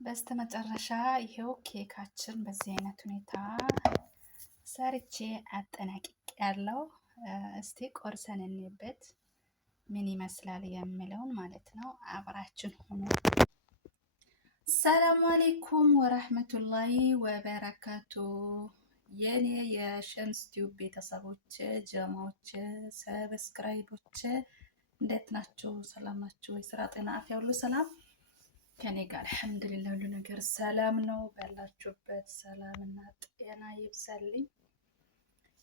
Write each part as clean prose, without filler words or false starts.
በስተመጨረሻ ይሄው ኬካችን በዚህ አይነት ሁኔታ ሰርቼ አጠናቅቄያለሁ። እስቲ ቆርሰን እንይበት ምን ይመስላል የሚለውን ማለት ነው። አብራችን ሆኖ ሰላም አለይኩም ወራህመቱላሂ ወበረካቱ። የኔ የሸምስ ቲዩብ ቤተሰቦች ጀማዎች ሰብስክራይቦች እንዴት ናችሁ? ሰላም ናችሁ? የስራ ጤና አፍያ ሁሉ ሰላም ከኔ ጋር አልሐምዱሊላህ ሁሉ ነገር ሰላም ነው። ባላችሁበት ሰላምና ጤና ይብዛልኝ።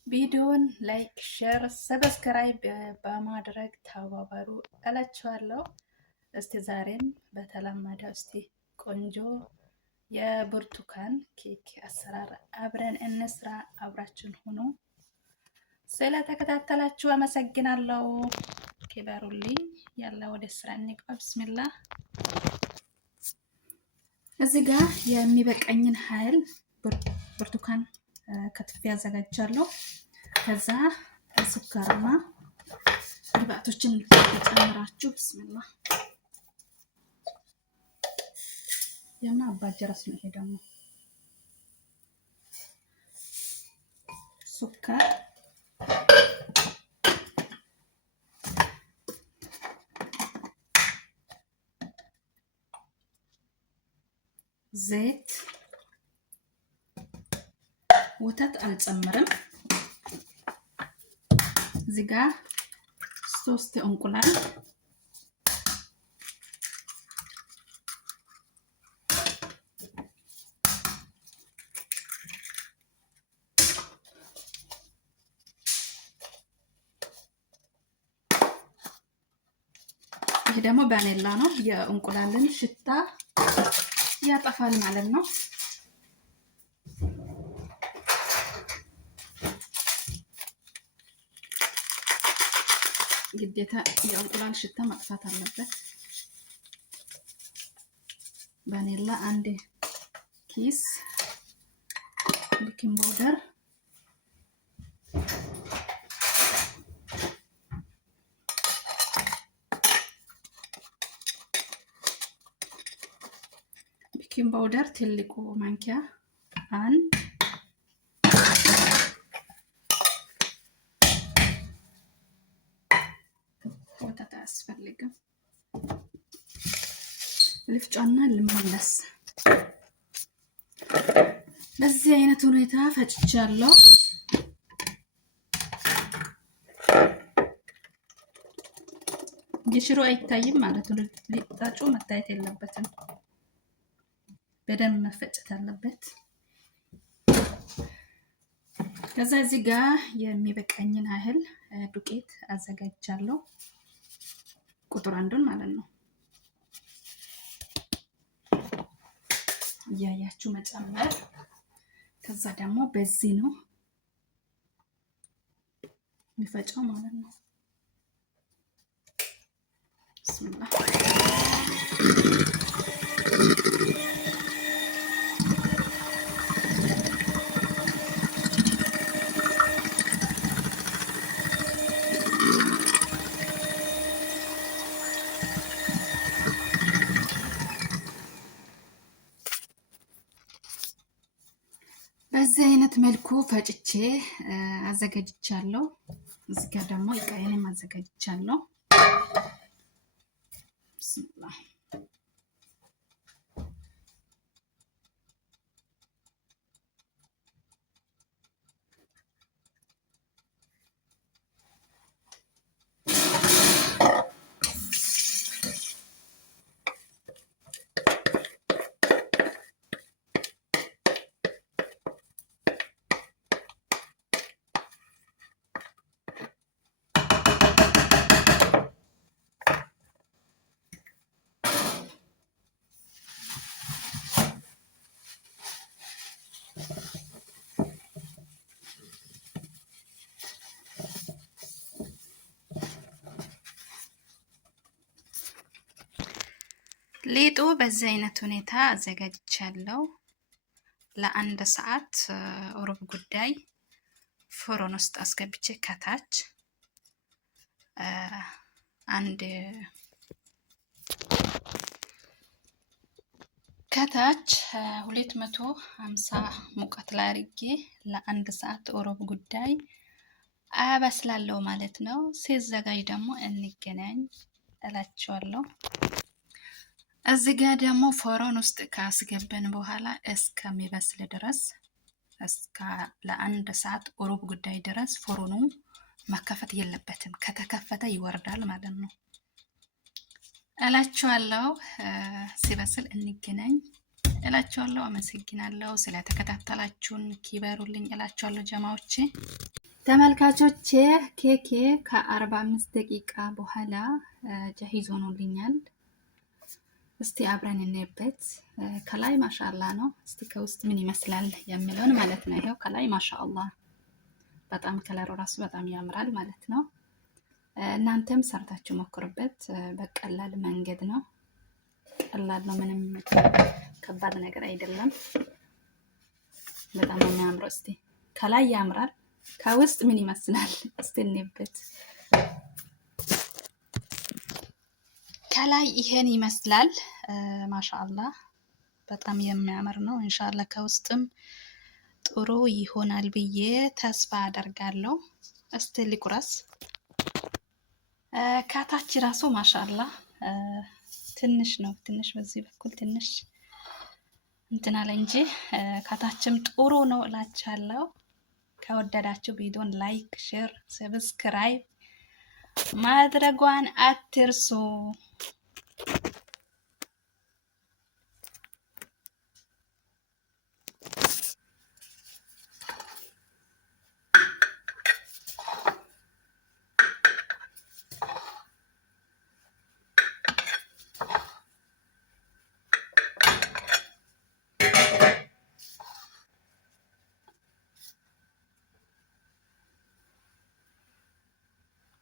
ቪዲዮን ላይክ፣ ሼር፣ ሰብስክራይብ በማድረግ ተባበሩ እላችኋለሁ። እስቲ ዛሬም በተለመደው እስቲ ቆንጆ የብርቱካን ኬክ አሰራር አብረን እንስራ። አብራችን ሆኖ ስለተከታተላችሁ አመሰግናለሁ። ክበሩልኝ። ያለ ወደ ስራ እንግባ። ቢስሚላህ። እዚህ ጋር የሚበቃኝን ኃይል ብርቱካን ከትፌ አዘጋጃለሁ። ከዛ ስኳርና ግብአቶችን ተጨምራችሁ ቢስሚላህ። የማ አባጀራስ ነው። ይሄ ደግሞ ስኳር፣ ዘይት፣ ወተት አልጨምርም። እዚህ ጋር 3 እንቁላል፣ ይሄ ደግሞ ቫኒላ ነው። የእንቁላልን ሽታ ያጠፋል ማለት ነው። ግዴታ የእንቁላል ሽታ ማጥፋት አለበት። ቫኒላ 1 ኪስ፣ ቤኪንግ ፓውደር፣ ቤኪንግ ፓውደር ትልቁ ማንኪያ 1፣ ወተት አያስፈልግም። ልፍጫና ልመለስ። በዚህ አይነት ሁኔታ ፈጭቻለሁ። የሽሮ አይታይም ማለት ነው። ሊጣጩ መታየት የለበትም። በደንብ መፈጨት አለበት። ከዛ እዚህ ጋር የሚበቃኝን ያህል ዱቄት አዘጋጃለሁ። ቁጥር 1 ማለት ነው። እያያችሁ መጨመር። ከዛ ደግሞ በዚህ ነው የሚፈጨው ማለት ነው። ቢስሚላህ። በዚህ አይነት መልኩ ፈጭቼ አዘጋጅቻለሁ። እዚህ ጋር ደግሞ እቃዬንም አዘጋጅቻለሁ። ቢስሚላህ። ሊጡ በዚህ አይነት ሁኔታ አዘጋጅቻለሁ። ለ1 ሰዓት ሩብ ጉዳይ ፍሮን ውስጥ አስገብቼ ከታች ከታች 250 ሙቀት ላይ አድርጌ ለአንድ ሰዓት ሩብ ጉዳይ አበስላለሁ ማለት ነው። ሲዘጋጅ ደግሞ እንገናኝ እላችኋለሁ። እዚህ ጋር ደግሞ ፎሮን ውስጥ ካስገበን በኋላ እስከሚበስል ድረስ ለአንድ ሰዓት ሩብ ጉዳይ ድረስ ፎሮኑ መከፈት የለበትም። ከተከፈተ ይወርዳል ማለት ነው እላችኋለሁ። ሲበስል እንገናኝ እላችኋለሁ። አመሰግናለሁ ስለተከታተላችሁን። ኪበሩልኝ እላችኋለሁ ጀማዎቼ ተመልካቾቼ። ኬኬ ከ45 ደቂቃ በኋላ ጀሂዝ ሆኖልኛል። እስቲ አብረን እንየበት። ከላይ ማሻአላ ነው። እስቲ ከውስጥ ምን ይመስላል የሚለውን ማለት ነው። ይሄው ከላይ ማሻአላ በጣም ከለሩ ራሱ በጣም ያምራል ማለት ነው። እናንተም ሰርታችሁ ሞክሩበት። በቀላል መንገድ ነው። ቀላል ነው፣ ምንም ከባድ ነገር አይደለም። በጣም የሚያምረው እስቲ ከላይ ያምራል። ከውስጥ ምን ይመስላል እስቲ እንየበት። ከላይ ይሄን ይመስላል። ማሻአላ በጣም የሚያምር ነው። ኢንሻአላ ከውስጥም ጥሩ ይሆናል ብዬ ተስፋ አደርጋለሁ። እስቲ ልቁረስ። ከታች ራሱ ማሻአላ ትንሽ ነው። ትንሽ በዚህ በኩል ትንሽ እንትን አለ እንጂ ከታችም ጥሩ ነው እላችኋለሁ። ከወደዳችሁ ቪዲዮን ላይክ፣ ሼር፣ ሰብስክራይብ ማድረጓን አትርሱ።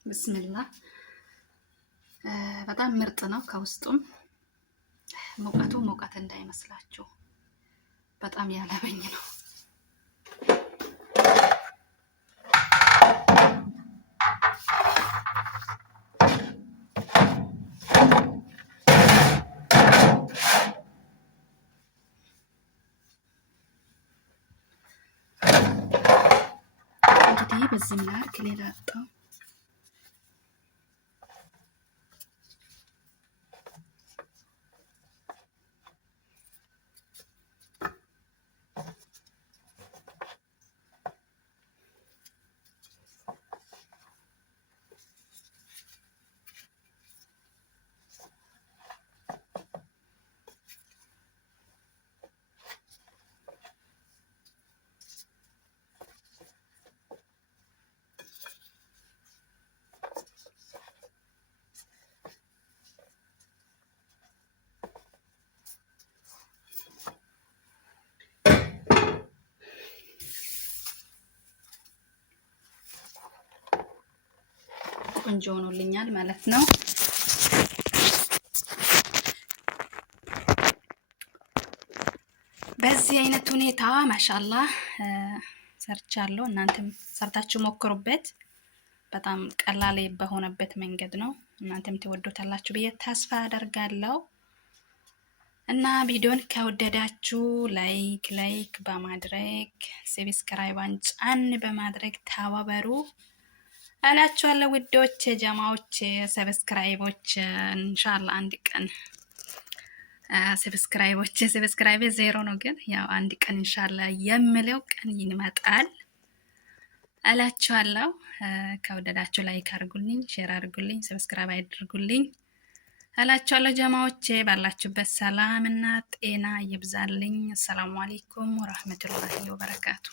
ብስሚላ በጣም ምርጥ ነው። ከውስጡም ሙቀቱ ሙቀት እንዳይመስላችሁ በጣም ያለበኝ ነው። እንግዲህ በዚህ ምላክ ሌላ አጣው ቆንጆ ሆኖልኛል ማለት ነው። በዚህ አይነት ሁኔታ ማሻአላ ሰርቻለሁ። እናንተም ሰርታችሁ ሞክሩበት። በጣም ቀላል በሆነበት መንገድ ነው። እናንተም ትወዱታላችሁ ብዬ ተስፋ አደርጋለሁ። እና ቪዲዮን ከወደዳችሁ ላይክ በማድረግ ሰብስክራይባን ጫን በማድረግ ተባበሩ እላችኋለሁ። ውዶች ጀማዎች፣ ሰብስክራይቦች ኢንሻአላህ አንድ ቀን ሰብስክራይብ 0 ነው፣ ግን ያው አንድ ቀን ኢንሻአላህ የምለው ቀን ይመጣል እላችኋለሁ። ከወደዳችሁ ላይክ አድርጉልኝ፣ ሼር አድርጉልኝ፣ ሰብስክራይብ አድርጉልኝ እላችኋለሁ። ጀማዎቼ ባላችሁበት ሰላምና ጤና ይብዛልኝ። አሰላሙ አለይኩም ወራህመቱላሂ ወበረካቱ።